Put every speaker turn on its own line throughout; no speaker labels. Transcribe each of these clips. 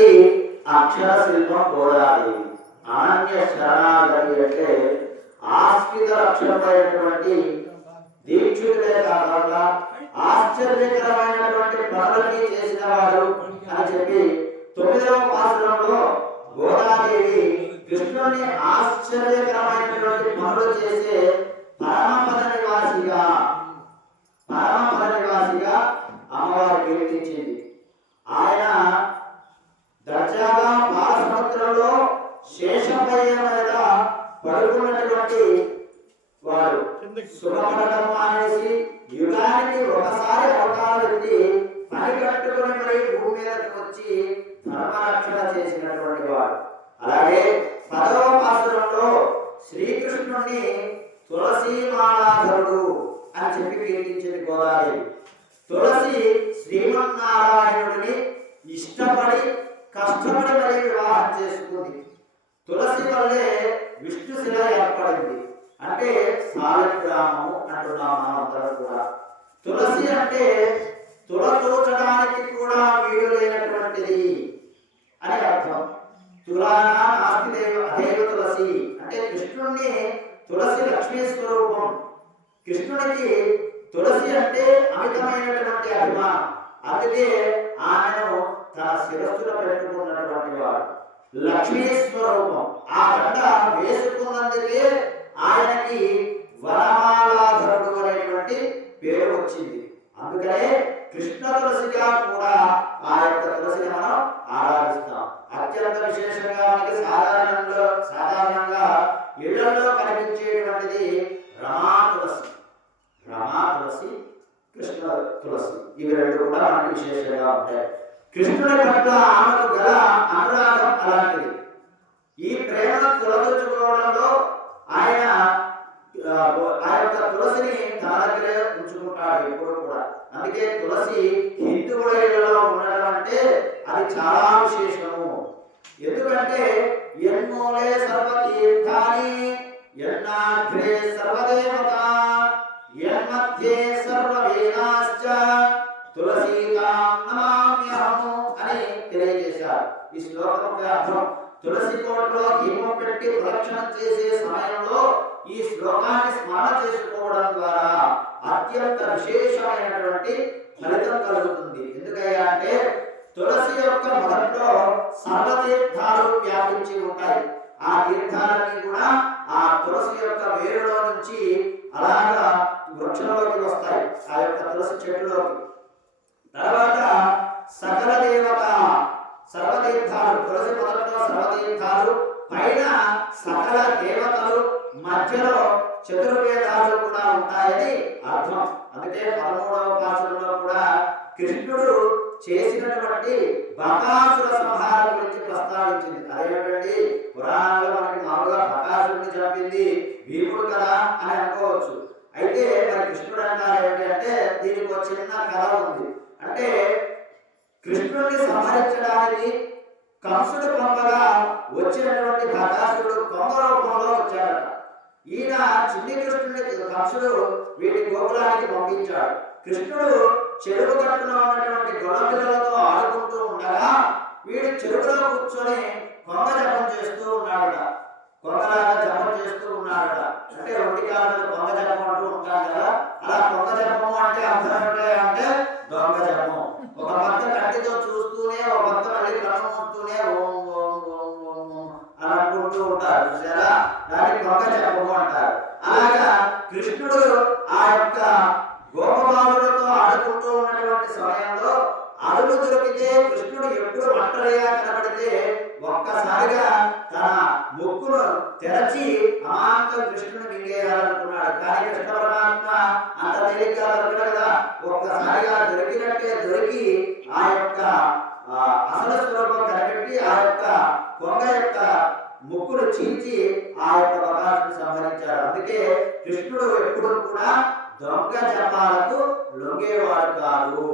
చక్కటి అక్షర శిల్పం గోదావరి అనన్య శరణాగతి అంటే ఆస్తిక రక్షణమైనటువంటి దీక్షుడే కాకుండా ఆశ్చర్యకరమైనటువంటి పనులన్నీ చేసిన వారు అని చెప్పి తొమ్మిదవ పాసురంలో గోదాదేవి కృష్ణుని ఆశ్చర్యకరమైనటువంటి పనులు చేసే పరమపద నివాసిగా పరమపద నివాసిగా అమ్మవారు కీర్తించింది పడుకున్నటువంటి వారు సుఖపడడం మానేసి యుగానికి ఒకసారి పని కట్టుకుని మరి భూమి మీదకి వచ్చి ధర్మరక్షణ చేసినటువంటి వాడు అలాగే పదవ పాసురంలో శ్రీకృష్ణుణ్ణి తులసీమాలాధరుడు అని చెప్పి కీర్తించింది గోదాదేవి. తులసి శ్రీమన్నారాయణుడిని ఇష్టపడి కష్టపడి మరి వివాహం చేసుకుంది. సాలగ్రామము అంటున్నాం మనమందరం కూడా. తులసి అంటే తులతూచడానికి కూడా వీలు లేనటువంటిది అని అర్థం. తులానా నాస్తి దేవ అదేవ తులసి అంటే కృష్ణుణ్ణి తులసి లక్ష్మీ స్వరూపం. కృష్ణుడికి తులసి అంటే అమితమైనటువంటి అభిమానం. అందుకే ఆమెను తన శిరస్సులో పెట్టుకున్నటువంటి వాడు. లక్ష్మీ స్వరూపం. ఆ గంట వేసుకున్నందుకే ఆయనకి వనమాలాధరుడు అనేటువంటి పేరు వచ్చింది. అందుకనే కృష్ణ తులసిగా కూడా ఆ యొక్క తులసిని మనం ఆరాధిస్తాం. అత్యంత విశేషంగా మనకి సాధారణంగా సాధారణంగా ఇళ్ళలో కనిపించేటువంటిది రమా తులసి. రమా తులసి కృష్ణ తులసి. ఇవి రెండు కూడా మనకి విశేషంగా ఉంటాయి. కృష్ణుడి పట్ల ఆమెకు గల అనురాగం అలాంటిది. ఈ ప్రేమను తొలగించుకోవడంలో ఆ, ఆ యొక్క తులసిని తన దగ్గరే ఉంచుకుంటాడు ఎప్పుడు కూడా. అందుకే తులసి హిందువుల ఇళ్ళలో ఉండడం అంటే అది చాలా విశేషము. ఎందుకంటే ఎన్మూలే సర్వతీర్థాని ఎన్నాగ్రే సర్వదేవత ఎన్మధ్యే సర్వవేదాశ్చ తులసీతాం నమామ్యహము అని తెలియజేశారు. ఈ శ్లోకం యొక్క అర్థం తులసి కోటలో హీమం పెట్టి ప్రదక్షిణ చేసే సమయంలో ఈ శ్లోకాన్ని స్మరణ చేసుకోవడం ద్వారా అత్యంత విశేషమైనటువంటి ఫలితం కలుగుతుంది. ఎందుకయ్యా అంటే తులసి యొక్క మొదట్లో సర్వతీర్థాలు వ్యాపించి ఉంటాయి. ఆ తీర్థాలన్నీ కూడా ఆ తులసి యొక్క వేరులో నుంచి అలాగా వృక్షంలోకి వస్తాయి. ఆ యొక్క తులసి చెట్టులోకి. తర్వాత సకల దేవత సర్వతీర్థాలు తులసి మొదట్లో సర్వతీర్థాలు పైన సకల దేవతలు మధ్యలో చతుర్వేదాలు కూడా ఉంటాయని అర్థం. అందుకే పదమూడవ పాసంలో కూడా కృష్ణుడు చేసినటువంటి బకాసుర సంహారం గురించి ప్రస్తావించింది. అదేమిటండి పురాణంలో మనకి మామూలుగా బకాసురుని చంపింది భీముడు కదా అని అనుకోవచ్చు. అయితే మరి కృష్ణుడు అంటారు ఏంటంటే దీనికి ఒక చిన్న కథ ఉంది. అంటే కృష్ణుడిని సంహరించడానికి కంసుడు పంపగా వచ్చినటువంటి బకాసురుడు కొంగ రూపంలో వచ్చాడట. ఈయన చిన్ని కృష్ణుడిని కంసుడు వీటి గోకులానికి పంపించాడు. కృష్ణుడు చెరువు కట్టున ఉన్నటువంటి గొడవలతో ఆడుకుంటూ ఉండగా వీడు చెరువులో కూర్చొని కొంగ జపం చేస్తూ ఉన్నాడట. కొంగలాగా జపం చేస్తూ ఉన్నాడట. అంటే ఒంటి కాళ్ళ కొంగ జపం అంటూ ఉంటాం కదా అలా కొంగ జపము అంటే అర్థం ఏంటి అంటే దొంగ జపం ఒక భక్త కంటితో చూస్తూనే ఒక భక్త మళ్ళీ కన్ను మూస్తూనే ఓం ఓం ఓం ఓం ఓం అని అనుకుంటూ ఉంటారు చూసారా దాన్ని కొంగ జపము అంటారు. అలాగా కృష్ణుడు ఆ యొక్క గోపబాబులతో ఆడుకుంటూ ఉన్నటువంటి సమయంలో అడుగు దొరికితే కృష్ణుడు ఎప్పుడు ఒంటరిగా కనబడితే ఒక్కసారిగా తన ముక్కును తెరచి అమాంతం కృష్ణుడు మింగేయాలనుకున్నాడు. కానీ కృష్ణ పరమాత్మ అంత తేలిగ్గా దొరకడు కదా. ఒక్కసారిగా దొరికినట్టే దొరికి ఆ యొక్క అసలు స్వరూపం కనిపెట్టి ఆ యొక్క కొంగ యొక్క ముక్కును చీల్చి ఆ యొక్క బకాసుని సంహరించాడు అందుకే కృష్ణుడు ఎప్పుడు కూడా దొంగ జపాలకు లొంగేవాడు కాదు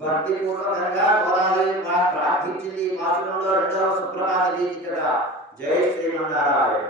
భక్తి పూర్వకంగా గోదావరి ప్రార్థించింది మాసంలో రెండవ సుప్రభాత గీతికగా జై శ్రీమన్నారాయణ.